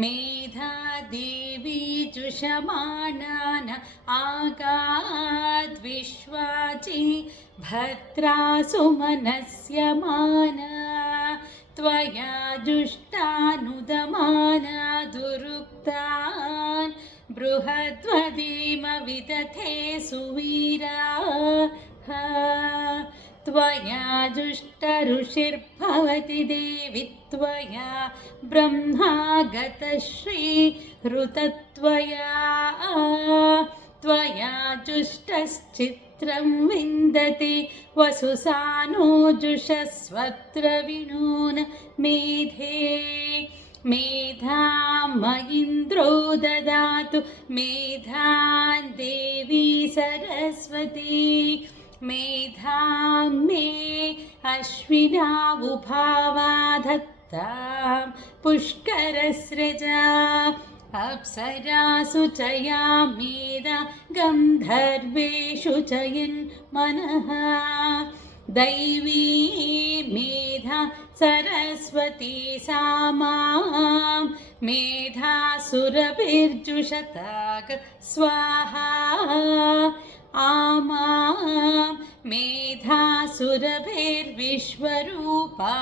मेधादेवी जुषमाणान आगाद्विश्वाची भद्रासुमनस्यमाना त्वया जुष्टानुदमाना दुरुक्तान् बृहद्वदीम विदथे सुवीराः त्वया जुष्टऋषिर्भवति देवि त्वया ब्रह्मागतश्रीहृतत्वया त्वया जुष्टश्चित्रं विन्दति वसुसानो जुषस्वत्र विनून मेधे मेधां मयीन्द्रो ददातु मेधां देवी सरस्वती मेधां मे अश्विनावुभावा धत्तां पुष्करस्रजा अप्सरासु च या मेधा गन्धर्वेषु च यन्मनः दैवी मेधा सरस्वती सा मां मेधासुरभिर्जुषताक स्वाहा आमां मेधासुरभिर्विश्वरूपा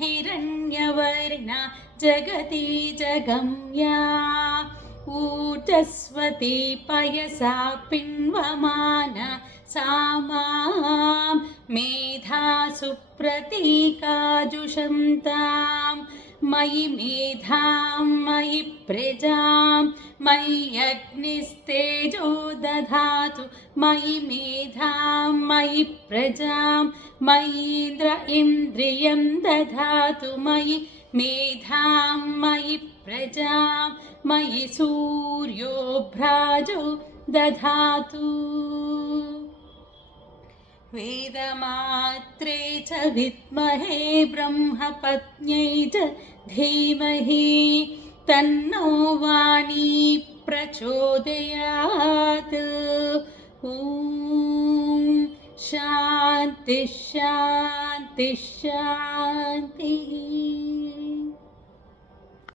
हिरण्यवर्णा जगती जगम्या ऊर्जस्वती पयसा पिन्वमाना सा मां मेधासु प्रतीकाजुषन्तां मयि मेधां मयि प्रजां मयि अग्निस्तेजो दधातु मयि मेधां मयि प्रजां मयीन्द्र इन्द्रियं दधातु मयि मेधां मयि प्रजां मयि सूर्यो भ्राजो दधातु वेदमात्रे च विद्महे ब्रह्मपत्न्यै च धीमहि तन्नो वाणी प्रचोदयात् ॐ शान्ति शान्ति शान्तिः।